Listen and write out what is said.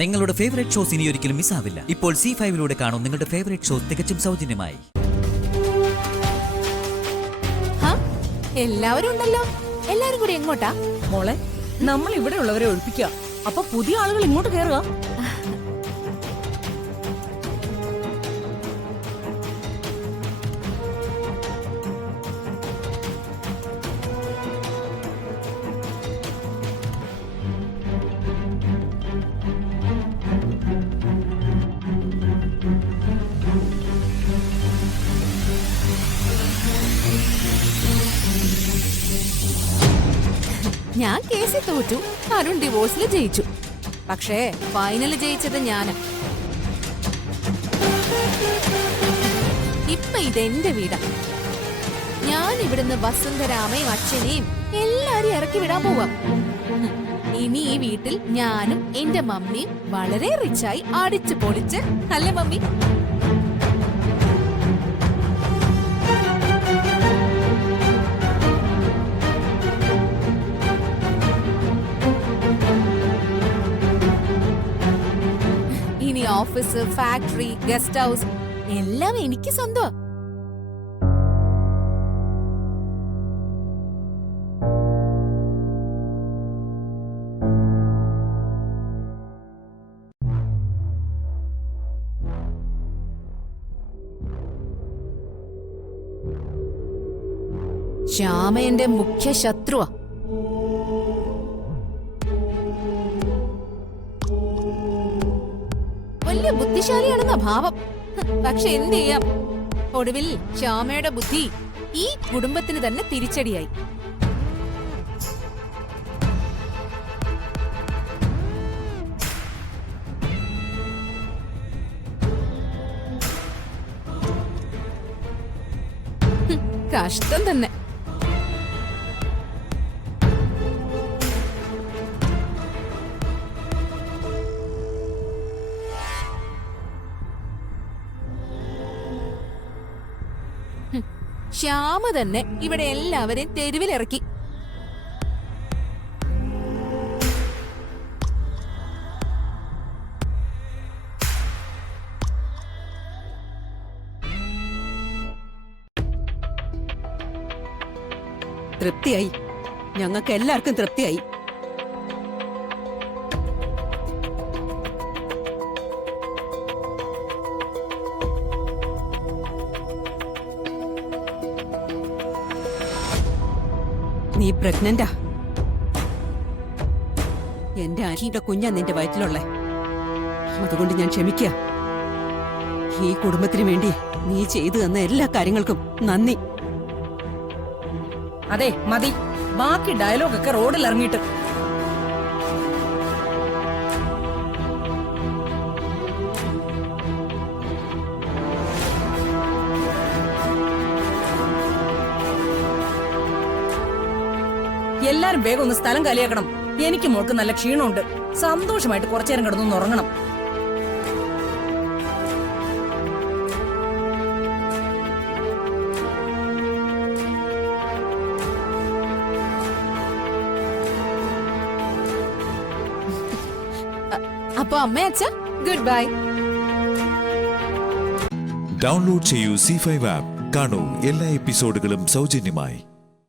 നിങ്ങളുടെ favourite shows ഇനി ഒരിക്കലും മിസ്സാവില്ല. ഇപ്പോൾ C5 കാണും നിങ്ങളുടെ ഫേവറേറ്റ് ഷോസ് തികച്ചും സൗജന്യമായി. എല്ലാവരും ഉണ്ടല്ലോ. എല്ലാരും കൂടി എങ്ങോട്ടാ മോളെ? നമ്മൾ ഇവിടെ ഉള്ളവരെ ഒഴിപ്പിക്കുക. അപ്പൊ പുതിയ ആളുകൾ ഇങ്ങോട്ട് കയറുക. ഞാൻ കേസിൽ തോറ്റു, അരുൺ ഡിവോഴ്സിൽ ജയിച്ചു. പക്ഷേ ഫൈനൽ ജയിച്ചത് ഞാന്. ഇപ്പൊ ഇതെന്റെ വീടാ. ഞാൻ ഇവിടുന്ന് വസുന്ധരാമയും അച്ഛനെയും എല്ലാരും ഇറക്കി വിടാൻ പോവാ. ഇനി ഈ വീട്ടിൽ ഞാനും എന്റെ മമ്മിയും വളരെ റിച്ചായി അടിച്ചു പൊളിച്ച്, അല്ലേ മമ്മി? ഇനി ഓഫീസ്, ഫാക്ടറി, ഗസ്റ്റ് ഹൗസ് എല്ലാം എനിക്ക് സ്വന്തം. ശ്യാമ എന്റെ മുഖ്യ ശത്രുവാ. വലിയ ബുദ്ധിശാലിയാണെന്ന ഭാവം. പക്ഷെ എന്ത് ചെയ്യാം, ഒടുവിൽ ശ്യാമയുടെ ബുദ്ധി ഈ കുടുംബത്തിന് തന്നെ തിരിച്ചടിയായി. കഷ്ടം തന്നെ. ശ്യാമ തന്നെ ഇവിടെ എല്ലാവരെയും തെരുവിലിറക്കി. തൃപ്തിയായി, ഞങ്ങൾക്ക് എല്ലാവർക്കും തൃപ്തിയായി. നീ പ്രഗ്നന്റാ. എന്റെ അനിയുടെ കുഞ്ഞാ നിന്റെ വയറ്റിലുള്ളേ. അതുകൊണ്ട് ഞാൻ ക്ഷമിക്കുക. ഈ കുടുംബത്തിന് വേണ്ടി നീ ചെയ്തു തന്ന എല്ലാ കാര്യങ്ങൾക്കും നന്ദി. അതെ, മതി. ബാക്കി ഡയലോഗൊക്കെ റോഡിൽ ഇറങ്ങിയിട്ട്. എല്ലാരും വേഗം ഒന്ന് സ്ഥലം കാലിയാക്കണം. എനിക്ക് മോൾക്ക് നല്ല ക്ഷീണമുണ്ട്. സന്തോഷമായിട്ട് കുറച്ചേരം കിടന്നൊന്ന് ഉറങ്ങണം. അപ്പൊ അമ്മ അച്ഛ ഗുഡ് ബൈ. ഡൗൺലോഡ് ചെയ്യൂ C5 ആപ്പ്. കാണൂ എല്ലാ എപ്പിസോഡുകളും സൗജന്യമായി.